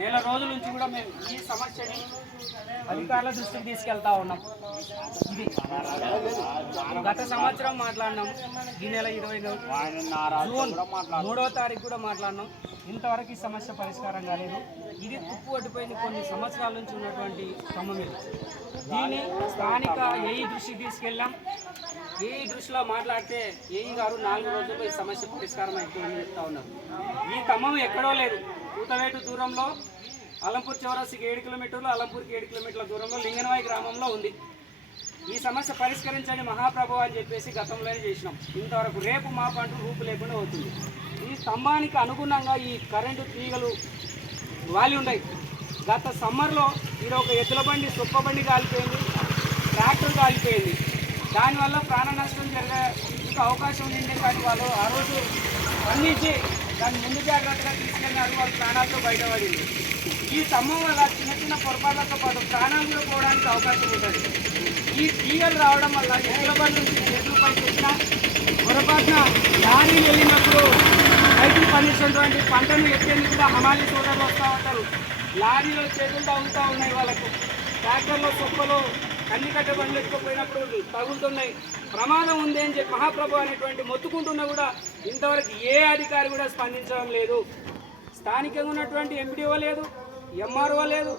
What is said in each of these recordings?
నెల రోజుల నుంచి కూడా మేము ఈ సమస్యని అధికారుల దృష్టికి తీసుకెళ్తా ఉన్నాం. ఇది గత సంవత్సరం మాట్లాడినాం, ఈ నెల 20 జూన్ 3వ తారీఖు కూడా మాట్లాడినాం. ఇంతవరకు ఈ సమస్య పరిష్కారం కాలేదు. ఇది తుప్పు పట్టిపోయింది కొన్ని సంవత్సరాల నుంచి ఉన్నటువంటి స్తంభం. దీన్ని స్థానిక ఏఈ దృష్టికి తీసుకెళ్ళాం. ఏఈ దృష్టిలో మాట్లాడితే ఏఈ గారు 4 రోజుల్లో ఈ సమస్య పరిష్కారం అవుతుందని చెప్తా ఉన్నారు. ఈ స్తంభం ఎక్కడో లేదు, కూతవేటు దూరంలో అలంపూర్ చౌరస్సుకి 7 కిలోమీటర్లు, అలంపూర్కి 7 కిలోమీటర్ల దూరంలో లింగనవాయి గ్రామంలో ఉంది. ఈ సమస్య పరిష్కరించండి మహాప్రభు అని చెప్పేసి గతంలోనే చేసినాం. ఇంతవరకు రేపు మాపంటూ రూపు లేకుండా అవుతుంది. ఈ స్తంభానికి అనుగుణంగా ఈ కరెంటు తీగలు వాలి ఉన్నాయి. గత సమ్మర్లో ఇది ఒక ఎద్దుల బండి, సొప్ప బండి కాలిపోయింది, ట్రాక్టర్ కాలిపోయింది. దానివల్ల ప్రాణ నష్టం జరిగే అవకాశం ఉండింది. కానీ వాళ్ళు ఆ రోజు స్పందించి దాన్ని ముందు జాగ్రత్తగా తీసుకెళ్ళినారు. వాళ్ళు ప్రాణాలతో బయటపడింది. ఈ స్తంభం వల్ల చిన్న చిన్న పొరపాట్లతో పాటు ప్రాణాలు కూడా పోవడానికి అవకాశం ఉంటుంది. ఈ తీగలు రావడం వల్ల ఎద్దుల బండి నుంచి చేతులు పైకి వచ్చినా పొరపాటున లారీలు వెళ్ళినప్పుడు రైతులు పండించినటువంటి పంటను ఎత్తేందుకు కూడా హమాలీ సోదరులు వస్తూ ఉంటారు. లారీలో చేతులు తగులుతూ ఉన్నాయి. వాళ్ళకు ట్రాక్టర్లో సొప్పలు కన్నికట్ట బండ్లు ఎత్తుకుపోయినప్పుడు తగులుతున్నాయి. ప్రమాదం ఉంది అని చెప్పి మహాప్రభు అనేటువంటి మొత్తుకుంటున్నా కూడా ఇంతవరకు ఏ అధికారి కూడా స్పందించడం లేదు. స్థానికంగా ఉన్నటువంటి ఎంపీడీఓ లేదు, ఎంఆర్ఓ లేదు,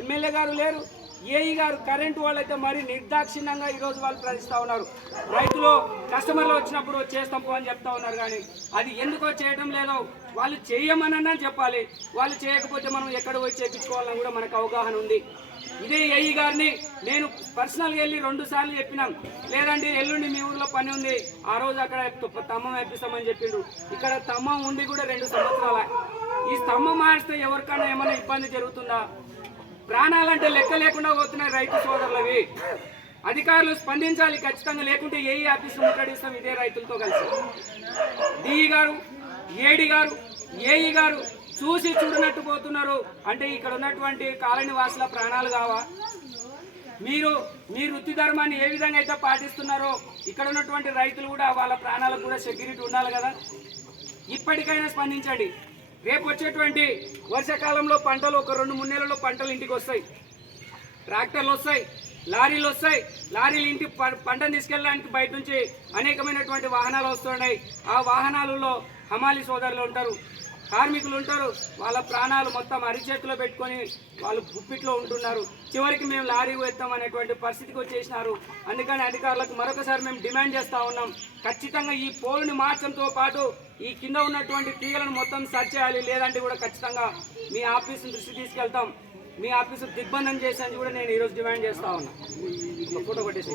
ఎమ్మెల్యే గారు లేరు, ఏఈ గారు కరెంటు వాళ్ళైతే మరి నిర్దాక్షిణ్యంగా ఈరోజు వాళ్ళు ప్రశ్నిస్తూ ఉన్నారు. రైతులు కస్టమర్లు వచ్చినప్పుడు చేస్తాం అని చెప్తా ఉన్నారు. కానీ అది ఎందుకో చేయడం లేదో వాళ్ళు చేయమనన్నా చెప్పాలి. వాళ్ళు చేయకపోతే మనం ఎక్కడ పోయి చేయించుకోవాలని కూడా మనకు అవగాహన ఉంది. ఇదే ఏఈ గారిని నేను పర్సనల్గా వెళ్ళి 2 సార్లు చెప్పినాం. లేదండి ఎల్లుండి మీ ఊర్లో పని ఉంది, ఆ రోజు అక్కడ స్తంభం వేపిస్తామని చెప్పిండు. ఇక్కడ స్తంభం ఉండి కూడా 2 సంవత్సరాల. ఈ స్తంభం మారిస్తే ఎవరికైనా ఏమైనా ఇబ్బంది జరుగుతుందా? ప్రాణాలంటే లెక్క లేకుండా పోతున్నాయి రైతు సోదరులవి. అధికారులు స్పందించాలి ఖచ్చితంగా, లేకుంటే ఏఈ ఆఫీసు ముట్టడిస్తాం ఇదే రైతులతో కలిసి. డిఈ గారు, ఏడీ గారు, ఏఈ గారు చూసి చూడనట్టు పోతున్నారు. అంటే ఇక్కడ ఉన్నటువంటి కాలనీ వాసుల ప్రాణాలు కావా? మీరు మీ వృత్తి ధర్మాన్ని ఏ విధంగా అయితే పాటిస్తున్నారో ఇక్కడ ఉన్నటువంటి రైతులు కూడా వాళ్ళ ప్రాణాలకు కూడా సెక్యూరిటీ ఉండాలి కదా. ఇప్పటికైనా స్పందించండి. రేపు వచ్చేటువంటి వర్షాకాలంలో పంటలు ఒక 2-3 నెలల్లో పంటలు ఇంటికి వస్తాయి, ట్రాక్టర్లు వస్తాయి, లారీలు వస్తాయి. లారీలు ఇంటి పంటను తీసుకెళ్ళడానికి బయట నుంచి అనేకమైనటువంటి వాహనాలు వస్తున్నాయి. ఆ వాహనాలలో హమాలీ సోదరులు ఉంటారు, కార్మికులు ఉంటారు. వాళ్ళ ప్రాణాలు మొత్తం అరిచేతిలో పెట్టుకొని వాళ్ళు గుప్పిట్లో ఉంటున్నారు. చివరికి మేము లారీ వేస్తాం అనేటువంటి పరిస్థితికి వచ్చేసినారు. అందుకని అధికారులకు మరొకసారి మేము డిమాండ్ చేస్తూ ఉన్నాం, ఖచ్చితంగా ఈ పోలుని మార్చడంతో పాటు ఈ కింద ఉన్నటువంటి తీగలను మొత్తం సర్చ్ చేయాలి. లేదంటే కూడా ఖచ్చితంగా మీ ఆఫీసు దృష్టి తీసుకెళ్తాం, మీ ఆఫీసు దిగ్బంధం చేసి కూడా నేను ఈరోజు డిమాండ్ చేస్తూ ఉన్నా. ఫోటో కొట్టేసి